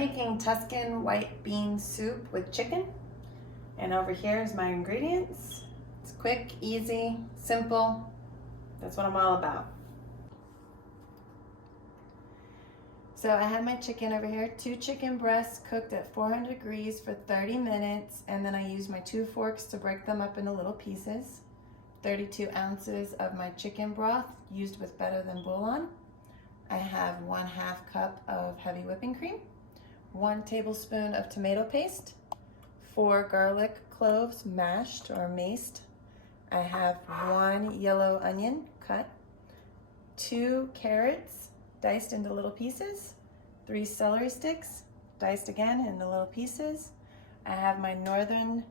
making Tuscan white bean soup with chicken. And over here is my ingredients. It's quick, easy, simple. That's what I'm all about. So I have my chicken over here, 2 chicken breasts cooked at 400 degrees for 30 minutes, and then I use my 2 forks to break them up into little pieces. 32 ounces of my chicken broth used with better than bouillon. I have 1/2 cup of heavy whipping cream, 1 tablespoon of tomato paste, 4 garlic cloves mashed or maced. I have 1 yellow onion cut, 2 carrots diced into little pieces, 3 celery sticks diced again into little pieces. I have my northern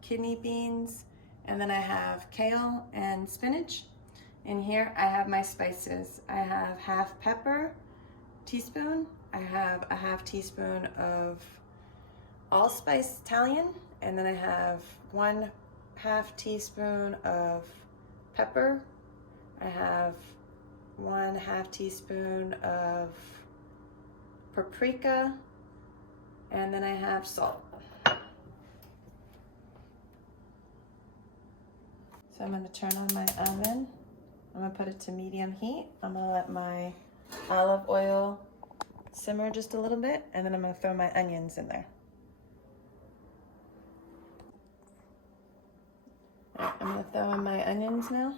kidney beans, and then I have kale and spinach. In here I have my spices. I have 1/2 pepper teaspoon. I have a 1/2 teaspoon of allspice Italian, and then I have 1/2 teaspoon of pepper. I have 1/2 teaspoon of paprika, and then I have salt. So I'm going to turn on my oven. I'm going to put it to medium heat. I'm going to let my olive oil simmer just a little bit, and then I'm going to throw my onions in there. All right, I'm going to throw in my onions now.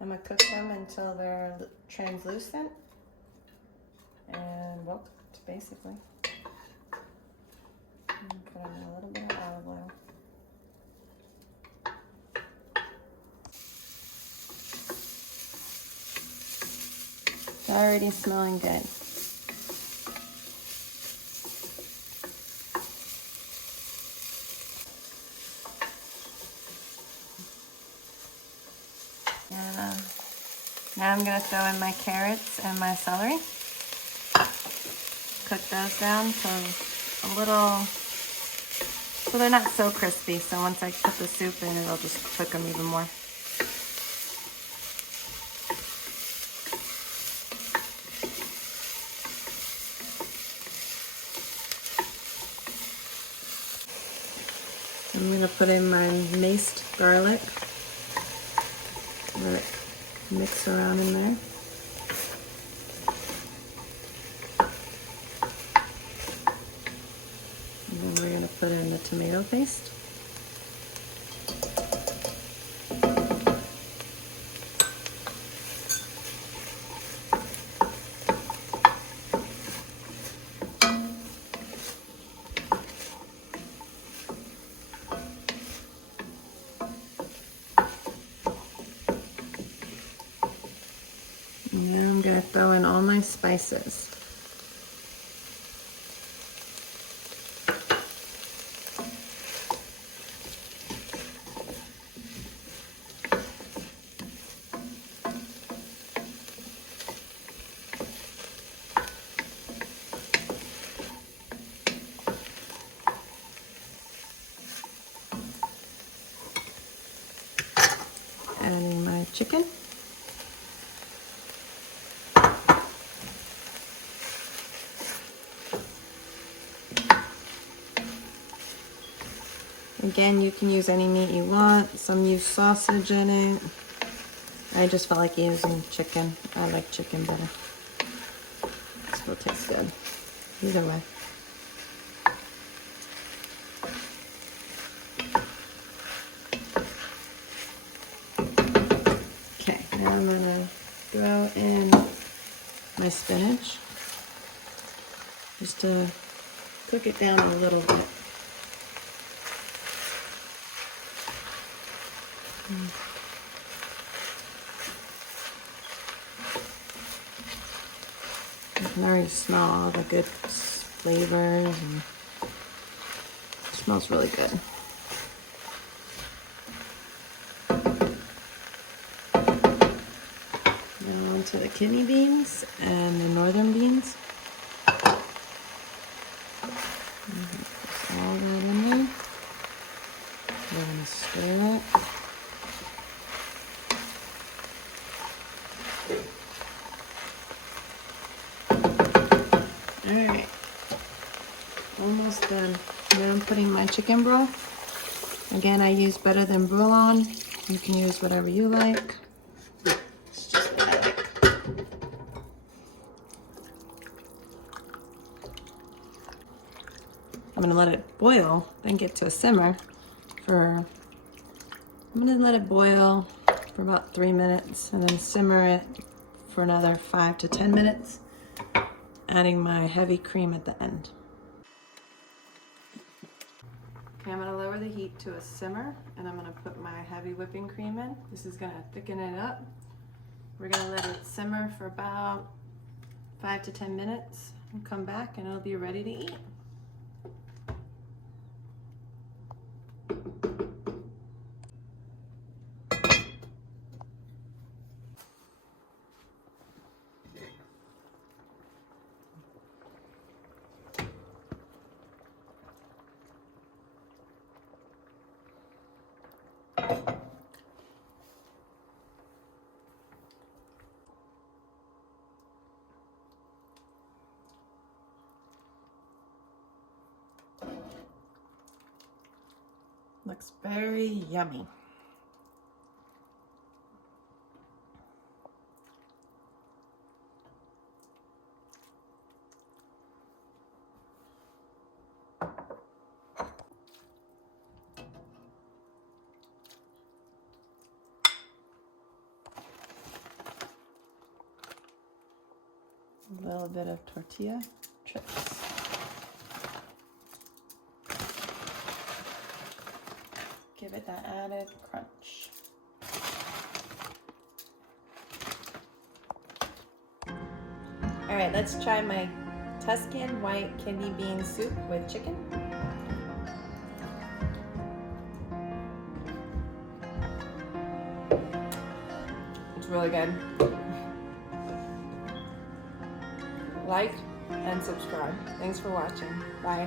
I'm going to cook them until they're translucent and well cooked, basically. I'm going to put in a little bit of olive oil. It's already smelling good. Now I'm going to throw in my carrots and my celery. Cook those down to a little, so they're not so crispy. So once I put the soup in, it'll just cook them even more. I'm going to put in my maced garlic. Let it mix around in there. And then we're going to put in the tomato paste. And now I'm going to throw in all my spices. Adding my chicken. Again, you can use any meat you want. Some use sausage in it. I just felt like using chicken. I like chicken better. Still tastes good. Either way. Okay, now I'm gonna throw in my spinach. Just to cook it down a little bit. You can already smell all the good flavors, and it smells really good. Now onto the kidney beans and the northern beans. Put all that in there. We're going to stir it. Alright, almost done. Then I'm putting my chicken broth. Again, I use Better Than Bouillon. You can use whatever you like. It's just what I like. I'm gonna let it boil, then get to a simmer I'm gonna let it boil for about 3 minutes and then simmer it for another 5 to 10 minutes, adding my heavy cream at the end. Okay, I'm gonna lower the heat to a simmer and I'm gonna put my heavy whipping cream in. This is gonna thicken it up. We're gonna let it simmer for about 5 to 10 minutes and come back and it'll be ready to eat. Looks very yummy. A little bit of tortilla chips. Give it that added crunch. All right, let's try my Tuscan white kidney bean soup with chicken. It's really good. Like and subscribe. Thanks for watching. Bye.